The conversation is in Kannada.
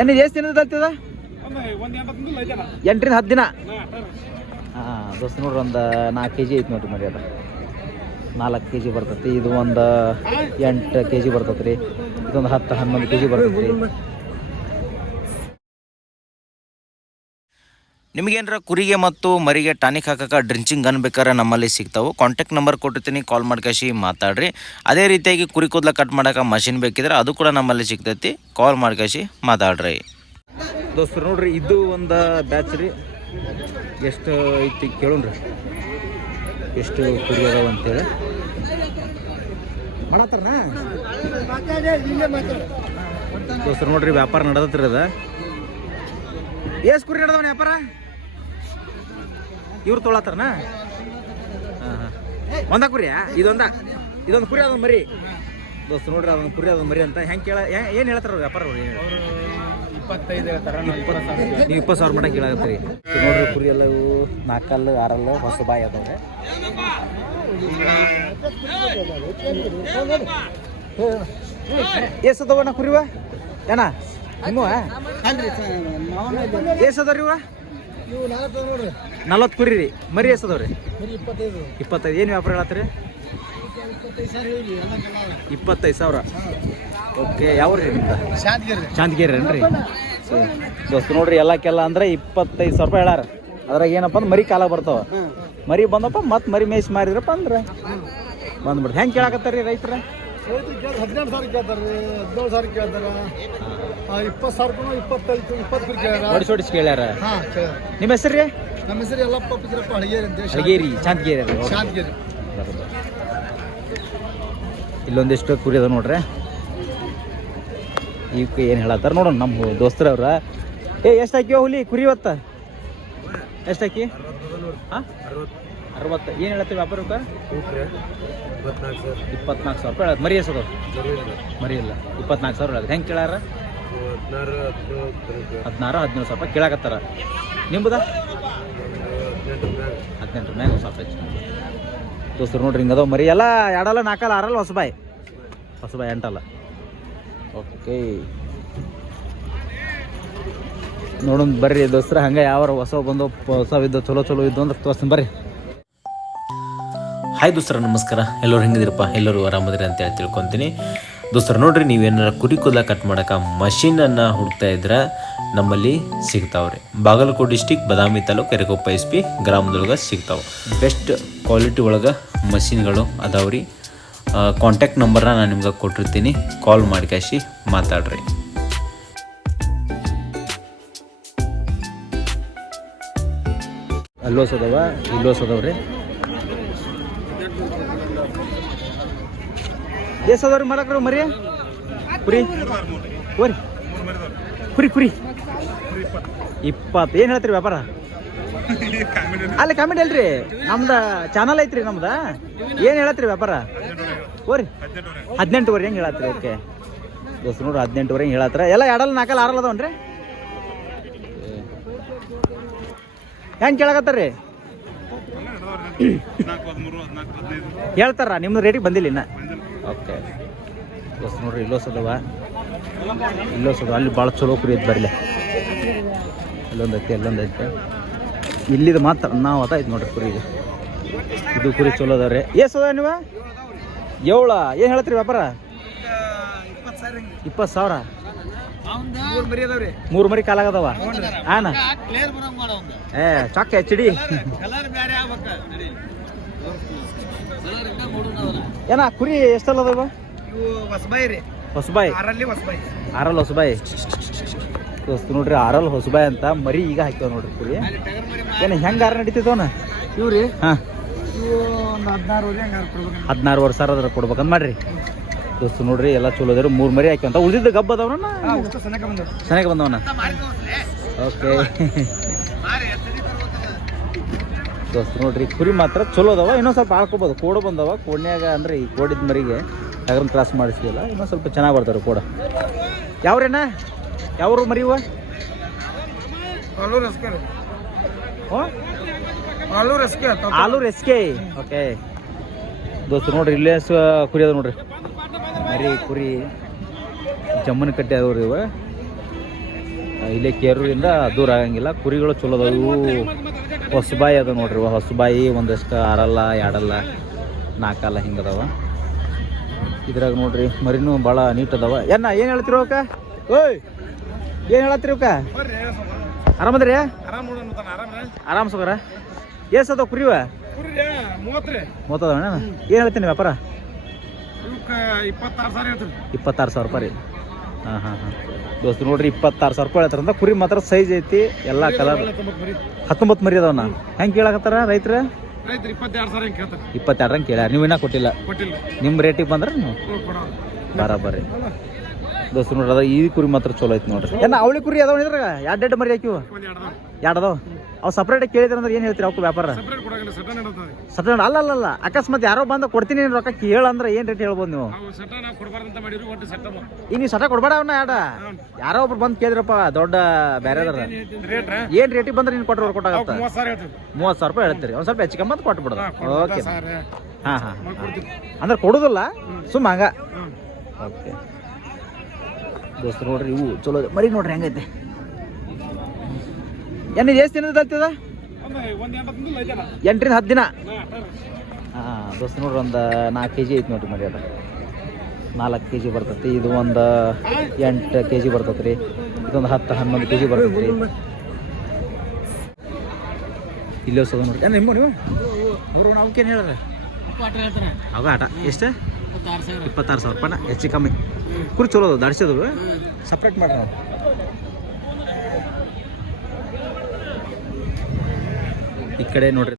ಏನು ಎಷ್ಟು ದಿನದ ಆಗ್ತದ? 8ರಿಂದ 10 ದಿನ. ಹಾಂ ದೋಸ್ತ ನೋಡ್ರಿ ಒಂದು 4 kg ಐತಿ ನೋಡ್ರಿ ಮರಿ. ಅದು 4 kg ಬರ್ತೈತಿ. ಇದು ಒಂದು 8 kg ಬರ್ತೈತಿ ರೀ. ಇದೊಂದು 10-11 kg ಬರ್ತೈತಿ ರೀ. ನಿಮಗೇನಾರ ಕುರಿಗೆ ಮತ್ತು ಮರಿಗೆ ಟಾನಿಕ್ ಹಾಕಕ್ಕೆ ಡ್ರಿಂಚಿಂಗ್ ಗನ್ ಬೇಕಾದ್ರೆ ನಮ್ಮಲ್ಲಿ ಸಿಗ್ತಾವೆ. ಕಾಂಟ್ಯಾಕ್ಟ್ ನಂಬರ್ ಕೊಟ್ಟಿರ್ತೀನಿ, ಕಾಲ್ ಮಾಡ್ಕೇಸಿ ಮಾತಾಡ್ರಿ. ಅದೇ ರೀತಿಯಾಗಿ ಕುರಿ ಕೂದಲ ಕಟ್ ಮಾಡೋಕೆ ಮಷಿನ್ ಬೇಕಿದ್ರೆ ಅದು ಕೂಡ ನಮ್ಮಲ್ಲಿ ಸಿಗ್ತೈತಿ. ಕಾಲ್ ಮಾಡ್ಕೇಸಿ ಮಾತಾಡ್ರಿ. ದೋಸ್ತರು ನೋಡ್ರಿ, ಇದು ಒಂದು ಬ್ಯಾಚ್ ರೀ. ಎಷ್ಟು ಐತಿ ಕೇಳೋಣ್ರಿ, ಎಷ್ಟು ಕುರಿ ಅದಾವ ಅಂತೇಳಿ ಮಾಡತ್ತಾರನ. ದೋಸ್ತರು ನೋಡ್ರಿ, ವ್ಯಾಪಾರ ನಡೆದತ್ರಿ. ಅದ ಎಷ್ಟು ಕುರಿ ನಡೆದವನ ವ್ಯಾಪಾರ? ಇವ್ರು ತೊಳತ್ತಾರನ? ಹಾಂ ಹಾಂ, ಒಂದ ಕುರಿಯಾ? ಇದೊಂದು ಕುರಿ ಅದೊಂದು ಮರಿ. ದೋಸ್ತ ನೋಡ್ರಿ, ಅದೊಂದು ಕುರಿ ಅದೊಂದು ಮರಿ ಅಂತ ಹೆಂಗೆ ಏನು ಹೇಳ್ತಾರ ವ್ಯಾಪಾರ? 25 ಹೇಳ್ತಾರ. ನೀವು 20,000 ಮಟ್ಟ ಕೇಳಾಗತ್ತೀರಿ. ನೋಡ್ರಿ, ಕುರಿ ಎಲ್ಲ ಇವು 4 6 ಹೊಸ ಬಾಯಿ ಅದಾವೆ. ಎಷ್ಟು ಅದಾವಣ್ಣ ಕುರಿವ? ಏನ ನಿಮ್ಮ ಎಷ್ಟು ಅದಾವ್ರಿ ಇವ? 40 ಕುರಿ ರೀ. ಮರಿ ಎಷ್ಟು ಅದಾವ್ರಿ? 25. ಏನು ವ್ಯಾಪಾರ ಹೇಳತ್ತೀರಿ? 25,000. ಓಕೆ. ಯಾವ ರೀ ನಿಮ್ದು? ಶಾಂತಗಿರಿ ಏನ್ರಿ? ದೋಸ್ತ ನೋಡ್ರಿ, ಎಲ್ಲಕ್ಕೆಲ್ಲ ಅಂದ್ರೆ 25,000 ರೂಪಾಯಿ ಹೇಳಾರ. ಅದ್ರಾಗ ಏನಪ್ಪ ಅಂದ್ರೆ ಮರಿ ಕಾಲ ಬರ್ತಾವ. ಮರಿ ಬಂದಪ್ಪ ಮತ್ತೆ ಮರಿ ಮೇಯ್ಸಿ ಮಾರಿದ್ರಪ್ಪ ಅಂದ್ರೆ ಬಂದ್ಬಿಡ್ತು. ಹೆಂಗೆ ಕೇಳಾಕತ್ತಾರ ರೀ ರೈತರ? 18,000 ಕೇಳ್ತಾರೆ, 17,000 ಕೇಳ್ತಾರ, 20,000 20 ಕೇಳ್ಯಾರ. ಹೊಡಿಸಿ ಕೇಳ್ಯಾರ. ನಿಮ್ಮ ಹೆಸರು ರೀ? ನಮ್ಮ ಹೆಸರು ಯಲ್ಲಪ್ಪ ಪಿದ್ರಪ್ಪ ಹಳಗೇರಿ ಅಂತ. ಹಳಗೇರಿ, ಶಾಂತಗಿರಿ. ಶಾಂತಗಿರಿ. ಇಲ್ಲೊಂದಿಷ್ಟು ಕುರಿ ಅದ ನೋಡ್ರಿ. ಇವಕ್ಕೆ ಏನು ಹೇಳತ್ತಾರ ನೋಡೋಣ ನಮ್ಮ ದೋಸ್ತರವ್ರ. ಎಷ್ಟು ಹಾಕಿವ ಹುಲಿ ಕುರಿ ಇವತ್ತ? ಎಷ್ಟು ಹಾಕಿ? ಹಾಂ 60. ಏನು ಹೇಳತ್ತೀವಿ ವ್ಯಾಪಾರಕ್ಕೆ? 24,000 ರೂಪಾಯಿ ಹೇಳತ್ತೆ. ಮರಿ ಎಸೋದು? ಮರಿ ಇಲ್ಲ. 24,000 ಹೇಳತ್ತೆ. ಹೆಂಗೆ ಕೇಳಾರ? 16-17 ಸಾವಿರ ರೂಪಾಯಿ ಕೇಳಾಕತ್ತಾರ. ನಿಂಬುದ? 18 ಮ್ಯಾಗ ಸ್ವಲ್ಪ ಹೆಚ್ಚು. ದೋಸ್ತರು ನೋಡ್ರಿ, ಹಿಂಗೆ ಅದಾವ ಮರಿ ಎಲ್ಲ. 2 4 6 ಹೊಸಬಾಯಿ 8 ಓಕೆ. ನೋಡೋಣ ಬರ್ರಿ ದೋಸ್ತರ. ಹಂಗೆ ಯಾವ ಹೊಸ ಬಂದು ಹೊಸವಿದ್ದು ಚಲೋ ಇದ್ದು ಅಂದ್ರೆ ತೋರಿಸ್ತೀನಿ ಬರ್ರಿ. ಹಾಯ್ ದೋಸ್ತರ, ನಮಸ್ಕಾರ. ಎಲ್ಲರೂ ಹೆಂಗಿದಿರಪ್ಪ? ಎಲ್ಲರೂ ಆರಾಮದಿರಿ ಅಂತ ಹೇಳಿ ತಿಳ್ಕೊತೀನಿ. ದೋಸ್ತರ ನೋಡ್ರಿ, ನೀವೇನಾರ ಕುರಿ ಕೂದಲ ಕಟ್ ಮಾಡೋಕೆ ಮಷೀನನ್ನು ಹುಡುಕ್ತಾ ಇದ್ರೆ ನಮ್ಮಲ್ಲಿ ಸಿಗ್ತಾವ್ರಿ. ಬಾಗಲಕೋಟೆ ಡಿಸ್ಟಿಕ್, ಬದಾಮಿ ತಾಲೂಕು, ಎರಕೊಪ್ಪ SP ಗ್ರಾಮದೊಳಗೆ ಸಿಗ್ತಾವೆ. ಬೆಸ್ಟ್ ಕ್ವಾಲಿಟಿ ಒಳಗೆ ಮಷೀನ್ಗಳು ಅದಾವ್ರಿ. ಕಾಂಟ್ಯಾಕ್ಟ್ ನಂಬರ್ನ ನಾನು ನಿಮ್ಗೆ ಕೊಟ್ಟಿರ್ತೀನಿ. ಕಾಲ್ ಮಾಡ್ಕೇಸಿ ಮಾತಾಡ್ರಿ. ಅಲ್ಲೋಸ್ ಅದಾವ, ಇಲ್ಲೋಸ್ ಅದಾವ್ರಿ. ಎಷ್ಟು ಅದಾವ್ರಿ ಮಾಡಕ್ರಿ ಮರಿ? ಕುರಿ ಕುರಿ 20. ಏನು ಹೇಳ್ತೀರಿ ವ್ಯಾಪಾರ? ಅಲ್ಲಿ ಕಮೆಂಟ್ ಅಲ್ರಿ, ನಮ್ದು ಚಾನಲ್ ಐತ್ರಿ ನಮ್ದು. ಏನು ಹೇಳತ್ತೀರಿ ವ್ಯಾಪಾರ? ಓರಿ 18ವರೆ ಹೆಂಗೆ ಹೇಳತ್ತೀರಿ? ಓಕೆ ದೋಸ್ತ ನೋಡ್ರಿ, 18ವರೆ ಹೆಂಗೆ ಹೇಳತ್ತರ. ಎಲ್ಲ 2 4 6 ಅದಾವನ್ರಿ? ಹೆಂಗೆ ಕೇಳಕತ್ತಾರ್ರಿ? ಹೇಳ್ತಾರ ನಿಮ್ದು ರೇಟಿಗೆ ಬಂದಿಲ್ಲ ಇನ್ನ? ಓಕೆ ದೋಸ್ತ ನೋಡ್ರಿ, ಇಲ್ಲೋಸ್ ಅದಾವ. ಅಲ್ಲಿ ಭಾಳ ಚಲೋ ಕುರಿ ಐತೆ. ಬರಲಿ, ಅಲ್ಲೊಂದೈತೆ. ಇಲ್ಲಿದು ಮಾತ್ರ ನಾವು ಅದಾಯ್ತು ನೋಡ್ರಿ ಕುರಿಗೆ. ಇದು ಕುರಿ ಚಲೋ ಅದಾವ್ರಿ. ಎಷ್ಟು ಅದಾವ ನೀವು? 7. ಏನು ಹೇಳ್ತೀರಿ ವ್ಯಾಪಾರ? 20,000. 3 ಮರಿ ಕಾಲಾಗದವ. ಹಾಂ ಚೊಕ್ಕ HD ಏನ ಕುರಿ ಎಷ್ಟಲ್ಲ ಅದಾವ? ಹೊಸಬಾಯಿ 6 ಹೊಸಬಾಯಿ. ದೋಸ್ತ ನೋಡ್ರಿ, 6 ಹೊಸಬಾಯಿ ಅಂತ ಮರಿ ಈಗ ಹಾಕ್ಯಾವ ನೋಡ್ರಿ ಕುರಿ. ಏನು ಹೆಂಗೆ 6 ನಡೀತಿದ್ದವನ ಇವ್ರಿ? ಹಾಂ 16,000 ಅದ್ರ ಕೊಡ್ಬೇಕಂತ ಮಾಡ್ರಿ. ದೋಸ್ತ ನೋಡ್ರಿ, ಎಲ್ಲ ಚಲೋ ಅದಾರ. 3 ಮರಿ ಹಾಕ್ಯವಂತ. ಉಳಿದಿದ್ದು ಗಬ್ಬ ಅದಾವನ? ಚೆನ್ನಾಗಿ ಬಂದವನ. ಓಕೆ ದೋಸ್ತ ನೋಡ್ರಿ, ಕುರಿ ಮಾತ್ರ ಚಲೋ ಅದಾವ. ಇನ್ನೊಂದು ಸ್ವಲ್ಪ ಹಾಕೋಬೋದು. ಕೋಡ ಬಂದವ. ಕೋಡ್ನ್ಯಾಗ ಅಂದ್ರೆ ಈ ಕೋಡಿದ ಮರಿಗೆ ಟಗರ್ನ ಕ್ರಾಸ್ ಮಾಡಿಸ್ತೀವಲ್ಲ, ಇನ್ನೊಂದು ಸ್ವಲ್ಪ ಚೆನ್ನಾಗಿ ಬರ್ತಾರೆ ಕೋಡ. ಯಾವ್ರೇನ? ಯಾವ್ರು ಮರಿ ಇವ? ಆಲೂರು SK. ಓಕೆ ದೋಸ್ತ ನೋಡ್ರಿ, ಇಲ್ಲೇ ಕುರಿ ಅದ ನೋಡ್ರಿ. ಮರಿ ಕುರಿ ಜಮ್ಮನ ಕಟ್ಟೆ ಅದಾವ್ರಿ ಇವ. ಇಲ್ಲೇ ಕೇರೂರಿಂದ ದೂರ ಆಗಂಗಿಲ್ಲ. ಕುರಿಗಳು ಚಲೋ ಅದಾವ. ಇವು ಹೊಸಬಾಯಿ ಅದ ನೋಡ್ರಿ. ಹೊಸಬಾಯಿ ಒಂದಷ್ಟು ಆರಲ್ಲ, ಎರಡಲ್ಲ, ನಾಲ್ಕಲ್ಲ ಹಿಂಗದಾವ. ಇದ್ರಾಗ ನೋಡ್ರಿ ಮರಿನೂ ಭಾಳ ನೀಟ್ ಅದಾವ. ಏನು ಹೇಳ್ತಿರೋ ಅಕ್ಕ? ಓಯ್ ಏನು ಹೇಳತ್ತೀರಿ ಅಕ್ಕ? ಆರಾಮದ್ರಿ? ಆರಾಮ್ ಸೋಗರ. ಎಷ್ಟು ಅದಾವ ಕುರಿವ? 30 ಅದಾವಣ್ಣ. ಏನು ಹೇಳ್ತೀನಿ ವ್ಯಾಪಾರ? 26,000 ರೂಪಾಯಿ ರೀ. ಹಾಂ ದೋಸ್ತು ನೋಡ್ರಿ 26,000 ರೂಪಾಯಿ ಹೇಳ್ತಾರಂತ. ಕುರಿ ಮಾತ್ರ ಸೈಜ್ ಐತಿ, ಎಲ್ಲ ಕಲರ್. 19 ಮರಿ ಅದಾವಣ್ಣ. ಹೆಂಗೆ ಕೇಳಕತ್ತಾರ ರೈತರು? 22 ರಂಗೆ ಕೇಳ್ಯಾರ. ನೀವು ಇನ್ನೂ ಕೊಟ್ಟಿಲ್ಲ. ನಿಮ್ಮ ರೇಟಿಗೆ ಬಂದ್ರೆ ನೀವು ಬರಾಬರಿ. ದೋಸ್ತು ನೋಡ್ರಿ ಅದ ಈ ಕುರಿ ಮಾತ್ರ ಚಲೋ ಐತಿ ನೋಡ್ರಿ. ಏನ ಅವಳಿ ಕುರಿ ಅದಾವ ಇದ್ರಾಗ? ಎರಡು ಮರಿ ಹಾಕಿವು? 2 ಅದಾವ. ಅವು ಸಪ್ರೇಟಾಗಿ ಕೇಳಿದ್ರೆ ಅಂದ್ರೆ ಏನು ಹೇಳ್ತೀರಿ ಅವಕ್ಕೆ ವ್ಯಾಪಾರ? ಸಪ್ರೇಟ್ ಅಲ್ಲ ಅಕಸ್ಮಾತ್ ಯಾರೋ ಬಂದು ಕೊಡ್ತೀನಿ ರೊಕ್ಕ ಕೇಳಂದ್ರೆ ಏನು ರೇಟ್ ಹೇಳ್ಬೋದು ನೀವು? ಈಗ ನೀವು ಸಟ ಕೊಡ್ಬೇಡ ಅವನ್ನ. ಯಾರೋ ಒಬ್ರು ಬಂದು ಕೇಳಿದ್ರಪ್ಪ ದೊಡ್ಡ ಬೇರೆ ಅದಾರ, ಏನು ರೇಟಿಗೆ ಬಂದ್ರೆ ನೀನು ಕೊಟ್ಟರು ಕೊಟ್ಟಾಗತ್ತ? 30,000 ರೂಪಾಯಿ ಹೇಳ್ತೀರಿ. ಒಂದು ಸ್ವಲ್ಪ ಹೆಚ್ಚು ಕಮ್ಮಿ ಅಂತ ಕೊಟ್ಟು ಬಿಡೋದು. ಓಕೆ. ಹಾಂ ಅಂದ್ರೆ ಕೊಡೋದಿಲ್ಲ, ಸುಮ್ಮ ಹಂಗ. ಓಕೆ ದೋಸ್ತರು ನೋಡ್ರಿ ಇವು ಚಲೋ ಮರಿ ನೋಡ್ರಿ ಹೆಂಗೈತೆ. ಏನು ಎಷ್ಟು ದಿನದ ಆಗ್ತದ? 8ರಿಂದ 10 ದಿನ. ಹಾಂ ದೋಸ್ತ ನೋಡ್ರಿ ಒಂದು 4 kg ಐತಿ ನೋಡ್ರಿ ಮರಿ. ಅದ 4 kg ಬರ್ತೈತಿ. ಇದು ಒಂದು 8 kg ಬರ್ತೈತಿ ರೀ. ಇದೊಂದು 10-11 kg ಬರ್ತೈತಿ ರೀ. ಇಲ್ಲಿ ಹೊಸದ ನೋಡ್ರಿ. ಏನು ನೀವು ಅವ್ರು ಅವಕ್ಕೇನು ಹೇಳಿದ್ರೆ ಅವ ಆಟ ಎಷ್ಟು? 26,000 ರೂಪಾಯಿನ ಹೆಚ್ಚು ಕಮ್ಮಿ. ಕುರಿ ಚಲೋ ಅದಾವ, ದಾಡ್ಸೋದು ಸಪ್ರೇಟ್ ಮಾಡ್ರಿ ನಾವು. ಈ ಕಡೆ ನೋಡ್ರಿ